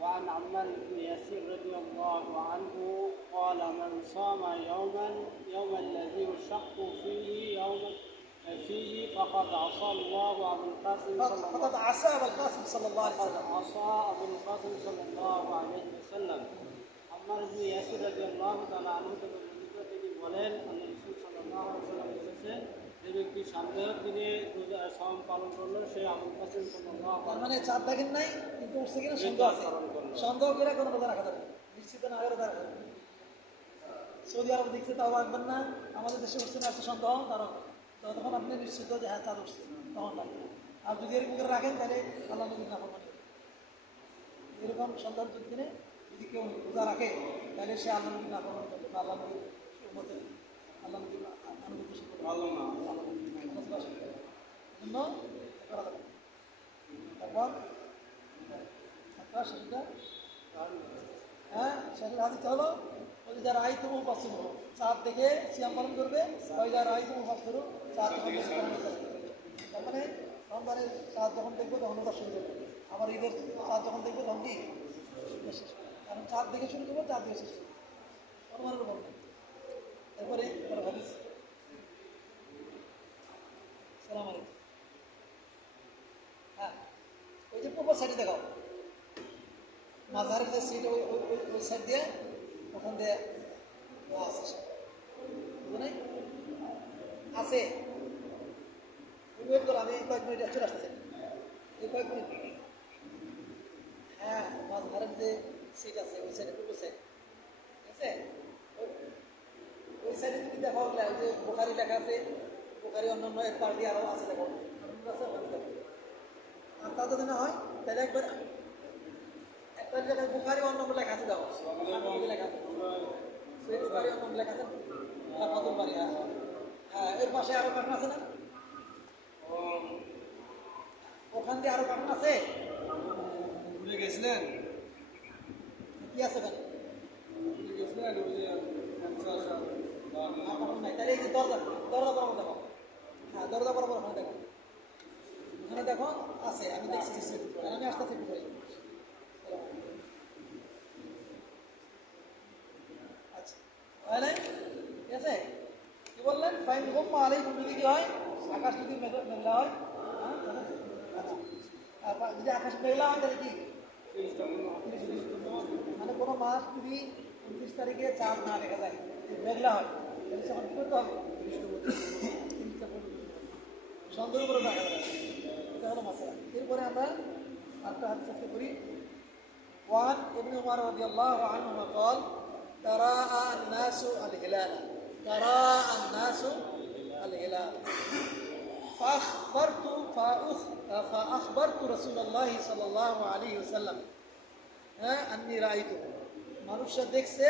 وعن عمار بن ياسر رضي الله عنه قال من صام يوم الذي يشق فيه فقد عصى الله أبو القاسم فقد عصى أبا القاسم صلى الله عليه وسلم عصى أبو القاسم صلى الله عليه وسلم عمار بن ياسر رضي الله تعالى عنه তিনি বলেন আল্লাহ রাসূল সাল্লাল্লাহু আলাইহি ওয়াসাল্লাম বলেছেন যে ব্যক্তি সন্দেহের দিনে রোজা সাওম পালন করলো সে আবুল কাসেম সাল্লাল্লাহু তার মানে চাঁদ দেখেন নাই কিন্তু উঠছে কিনা সন্দেহ আছে, সন্দেহ করে কোনো রোজা রাখা যাবে নিশ্চিত না, আগে রোজা রাখা যাবে। সৌদি আরব দেখছে তাও রাখবেন না, আমাদের দেশে উঠছে না আসছে সন্দেহ তারও, তখন আপনি নিশ্চিত যে হ্যাঁ চাঁদ উঠছে তখন রাখবেন। আর যদি এরকম করে রাখেন তাহলে আল্লাহ নবীর নাফরমানি করবে। এরকম সন্দেহের দিনে যদি কেউ রোজা রাখে তাহলে সে আল্লাহ নবীর নাফরমানি করবে বা আল্লাহ নবীর উম্মতের আল্লাহ নবীর আনুগত্য শিখবে জন্য করা যাবে। তারপর সেটা হ্যাঁ সেটা হাদিস হলো ওই যারা আই তুমি উপাসন হলো চাঁদ দেখে সিয়াম পালন করবে, ওই যারা আই তুমি উপাস করো চাঁদ তখন পালন করবে। তার মানে রমজানের চাঁদ যখন দেখবো তখন রোজা শুরু করবে, আবার ঈদের চাঁদ যখন দেখবো তখন কি শেষ করবে। কারণ চাঁদ দেখে শুরু করবো, চাঁদ দেখে শেষ করবো, অনুমানের উপর নেই। এরপরে হাদিস সালাম আলাইকুম। হ্যাঁ ওই যে পূর্ব সাইডে দেখাও মাঝারের যে সিট ওই সাইড দিয়ে ওখান দিয়ে আছে আছে ওয়েট করো, আমি কয়েক মিনিট চলে আসতেছি, এই কয়েক মিনিট। হ্যাঁ মাঝারের যে সিট আছে ওই সাইডে পূর্ব সাইড, ঠিক আছে, ওই সাইডে তুমি দেখো ওই যে বোখারি লেখা আছে, বোখারি অন্যান্য এক পার্টি আরও আছে দেখো আছে ওখানে দেখো। আর তা যদি না হয় তাহলে একবার একটা জায়গায় বোখারি অন্যান্য লেখা আছে দেখো, লেখা আছে বোখারি অন্যান্য লেখা আছে ফাতুল বাড়ি। হ্যাঁ হ্যাঁ এর পাশে আরো কার্টন আছে না, ওখান দিয়ে আরো কার্টন আছে, ঘুরে গেছিলেন কি আছে ওখানে গেছিলেন ওই যে নাই, তাহলে এই যে দরজা বরাবর দেখো, হ্যাঁ দরজা বরাবর ওখানে দেখো, ওখানে দেখো আছে, আমি দেখছি আমি আসতেছি একটু করে। আচ্ছা তাহলে ঠিক আছে কি বললেন ফাইন ঘুম আলাইকুম যদি কি হয় আকাশ যদি মেঘলা হয়, আচ্ছা যদি আকাশ মেঘলা হয় তাহলে কি মানে কোনো মাস যদি 29 তারিখে চাঁদ না দেখা যায় মেঘলা হয় তাহলে সেখানে কি করতে হবে সন্দেহ করে দেখা যাবে, এটা হলো মাসলা। এরপরে আমরা আরেকটা হাদিস চেষ্টা করি। ওয়ান ইবনে উমর রাদিয়াল্লাহু আনহুমা قال تراءى الناس الهلال فأخبرت رسول الله صلى الله عليه وسلم أني رأيته। মানুষরা দেখছে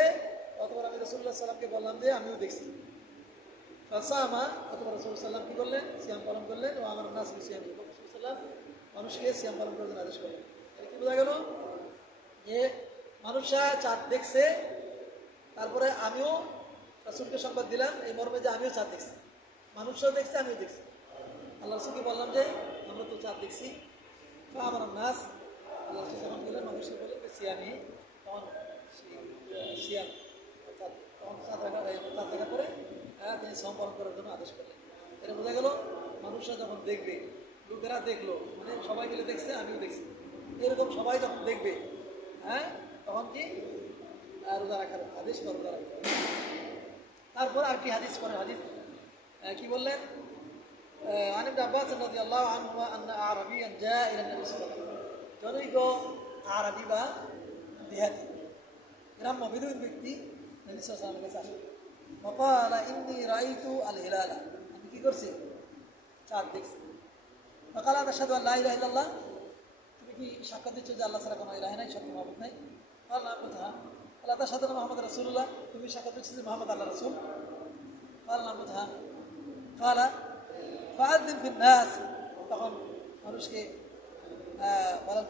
অথবা আমি রাসূলুল্লাহ সাল্লামকে বললাম যে আমিও দেখছি। ফাসামা অথবা রাসূলুল্লাহ সাল্লাম কি করলেন সিয়াম পালন করলেন, ও আমার নাস সিয়াম রাসূলুল্লাহ সাল্লাম মানুষকে সিয়াম পালন করার জন্য আদেশ করলেন। এটা কি বোঝা গেল যে মানুষরা চাঁদ দেখছে, তারপরে আমিও রাসূলকে সংবাদ দিলাম এই মর্মে যে আমিও চাঁদ দেখছি, মানুষরাও দেখছে আমিও দেখছি। আল্লাহ রাসূলকে বললাম যে আমরা তো চাঁদ দেখছি, আমার নাস আল্লাহ রাসূল যখন বললেন মানুষকে বললেন যে সিয়ামি, তখন সিয়াম অর্থাৎ তখন চাঁদ দেখা করে তিনি সিয়াম পালন করার জন্য আদেশ করলেন। এটা বোঝা গেল মানুষরা যখন দেখবে, লোকেরা দেখলো মানে সবাই মিলে দেখছে আমিও দেখছি, এরকম সবাই যখন দেখবে হ্যাঁ তখন কি রোজা রাখার আদেশ বা রোজা রাখতে হবে। তারপর আর কি হাদিস পরে হাদিস কি বললেন عن ابن عباس رضي الله عنهما أن أعرابيا جاء إلى النبي صلى الله عليه وسلم। জনৈক আরবি বা দেহাতি গ্রাম্য বিদুইন ব্যক্তি নবী সাল্লাল্লাহু আলাইহি ওয়াসাল্লামের কাছে আসে। وقال إني رأيت الهلال, আমি কি করছি চাঁদ দেখছি। فقال أشهد أن لا إله إلا الله, তুমি কি সাক্ষ্য দিচ্ছ যে আল্লাহ ছাড়া কোনো ইলাহ নাই, সত্য মাবুদ নাই। قال نعم قلت ها। قال أشهد أن محمد رسول الله, তুমি সাক্ষ্য দিচ্ছ যে মুহাম্মদ আল্লাহর রাসূল। قال نعم قلت ها। قال فأذن في الناس, তখন মানুষকে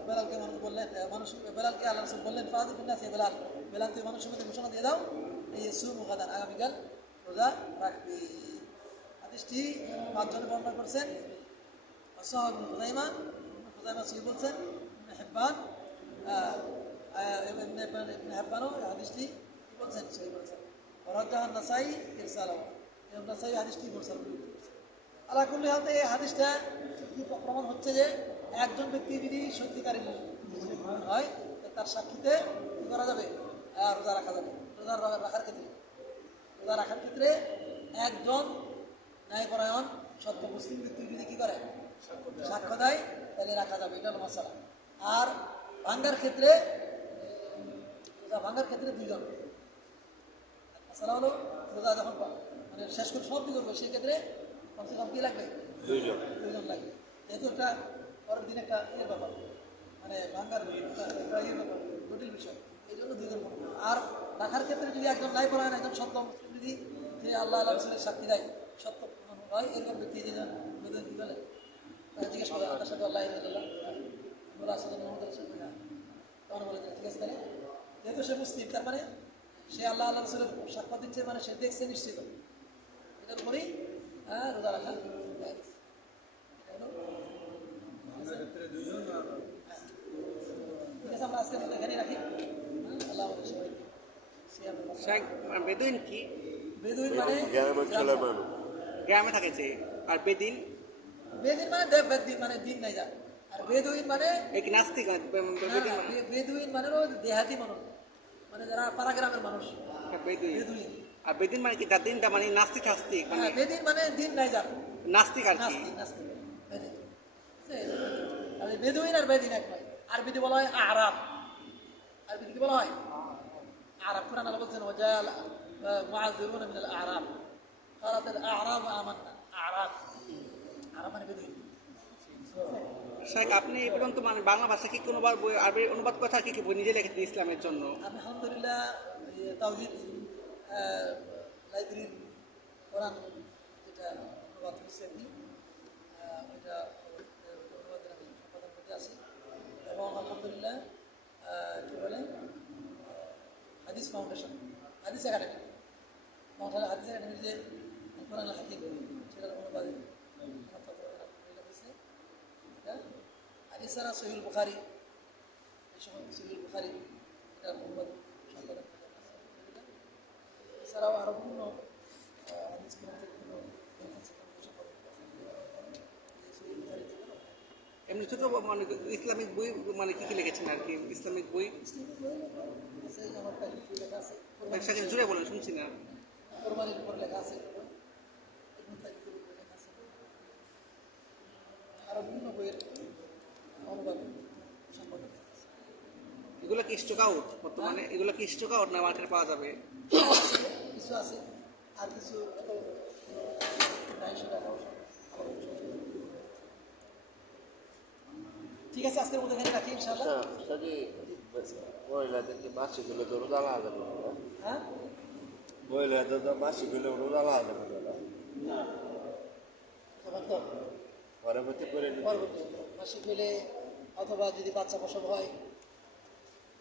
বেলালকে মানুষ বললেন, বেলালকে আল্লাহ রাসূল বললেন ফাআযিন ফিন নাস, বেলাল তুই মানুষের মধ্যে ঘোষণা দিয়ে দাও এই সুমু গাদান, আগামীকাল রোজা রাখবি। হাদিসটি 5 জন বর্ণনা করছেন আসাহ ইবনে খুজাইমা সহি বলছেন, ইবনে হিব্বান ইবনে হিব্বানও এই হাদিসটি কি বলছেন, সহি বলছেন। ওয়ারাজ্জাহ আন-নাসাই ইরসালাহু, ইমাম নাসাই হাদিসটি মুরসাল বলে বলছেন। আলা কুল্লি হাল এই হাদিসটা কি প্রমাণ হচ্ছে যে একজন ব্যক্তি যদি সত্যিকারী মুসলিম হয় তার সাক্ষীতে কি করা যাবে, রোজা রাখা যাবে। রোজা রাখার ক্ষেত্রে একজন ন্যায়পরায়ণ সত্য মুসলিম ব্যক্তি যদি কি করে, সাক্ষ্য দেয়, তাহলে রাখা যাবে, এটা হলো মাসালা। আর ভাঙ্গার ক্ষেত্রে, রোজা ভাঙ্গার ক্ষেত্রে দুইজন। মাসালা হলো রোজা যখন মানে শেষ করে সমাপ্তি করবে সেক্ষেত্রে কমসে কম কি লাগবে, দুইজন লাগবে। যেহেতু একটা পরের দিন একটা ইয়ের ব্যাপার, মানে ভাঙ্গার একটা ইয়ের ব্যাপার, জটিল বিষয়, এই জন্য দুইজন। আর রাখার ক্ষেত্রে যদি একজন নাই পড়ায়, একজন সত্য মুসলিম যদি যে আল্লাহ আল্লাহ রসুলের সাক্ষী দেয়, সত্য হয়, এরকম ব্যক্তি যেজন দুজন কি বলে, তারা জিজ্ঞেস করে তার সাথে আল্লাহ বলে আসলে তখন বলে ঠিক আছে, তাহলে যেহেতু সে মুসলিম তার মানে সে আল্লাহ আল্লাহ রসুলের সাক্ষ্য দিচ্ছে, মানে সে দেখছে নিশ্চিত, এটার উপরেই রোজা রাখা। ঠিক আছে, আমরা আজকে এখানেই রাখি। আল্লাহ আমাদের সবাইকে। বেদুইন কি? বেদুইন মানে গ্রামে থাকেছে। আর বেদিন? বেদিন মানে বেদিন মানে দিন নাই যা। আর বেদুইন মানে এক নাস্তিক। বেদুইন মানে দেহাতি মানুষ, মানে যারা পাড়া গ্রামের মানুষ, বেদুইন। আর বেদিন মানে কি? তার দিনটা মানে নাস্তিক আস্তিক, মানে বেদিন মানে দিন নাই যার, নাস্তিক আর কি। নাস্তিক বেদিন। বেদুইন আর বেদিন এক নয়। আরবিতে বলা হয় আরাব। আরবিতে কি বলা হয়? আরাব। কোরআন আল্লাহ বলছেন ওয়াজাল মুআযিরুনা মিনাল আরাব ক্বালাতিল আরাব আমান্না। আরাব, আরাব মানে বেদুইন। শেখ, আপনি এই পর্যন্ত মানে বাংলা ভাষা কি কোনোবার বই আরবি অনুবাদ কথা কি কি বই নিজে লিখেছেন ইসলামের জন্য? আমি আলহামদুলিল্লাহ তাওহীদ লাইব্রেরির কোরআন যেটা অনুবাদ হয়েছে আর কি, ওইটা অনুবাদের আমি সম্পাদন করতে আছি। এবং আলহামদুলিল্লাহ কী বলে হাদিস ফাউন্ডেশন, হাদিস একাডেমি, হাদিস একাডেমির যে কোরআন হাকিম সেটার অনুবাদে হয়েছে এটা। আর এছাড়া সহিহুল বুখারী, এই সময় সহিহুল বুখারী এটার অনুবাদ সম্পাদন করে আছে। এছাড়াও আরও বিভিন্ন হাদিস গ্রন্থের বিভিন্ন সম্পাদন এমনি ছোট মানে ইসলামিক বই মানে কি কি লিখেছেন আর কি? ইসলামিক বই আমার তালিফ লেখা আছে, একসাথে জুড়ে বলেন, শুনছি না। কোরবানির উপর লেখা আছে, তালিফের উপরে লেখা আছে, আরও বিভিন্ন বইয়ের অনুবাদ সম্পাদন আছে। এগুলো কি স্টক আউট বর্তমানে? এগুলো কি স্টক আউট না মার্কেটে পাওয়া যাবে? কিছু আছে আর কিছু ঠিক আছে, আজকের মধ্যে এখানে রাখি ইনশাআল্লাহ। মহিলাদেরকে মাসিক হলে তো রোজা লাগা যাবে না। হ্যাঁ, মহিলাদের তো মাসিক হলে রোজা লাগা যাবে না। পরবর্তী করে মাসিক হইলে অথবা যদি বাচ্চা প্রসব হয়,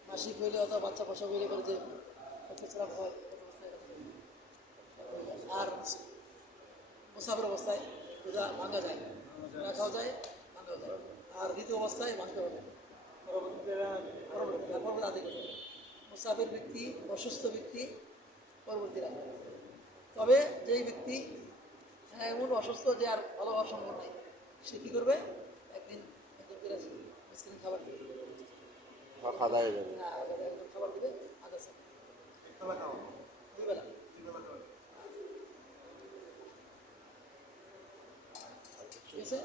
মাসিক হইলে অথবা বাচ্চা প্রসব হইলে করে যে প্রস্রাব হয়, আর মুসাফির অবস্থায় রোজা ভাঙা যায়, রাখাও যায়, ভাঙাও যায়। আর দ্বিতীয় অবস্থায় ভাঙতে হবে, পরবর্তী আদি করতে হবে। মুসাফির ব্যক্তি, অসুস্থ ব্যক্তি পরবর্তী রাখবে। তবে যেই ব্যক্তি এমন অসুস্থ যে আর ভালো হওয়ার সম্ভব নাই, সে কী করবে, একদিন মিসকিন খাবার দেবে, খাওয়া হয়ে যাবে। একজন খাবার দেবে, আধা সা দুই বেলা। ঠিক আছে।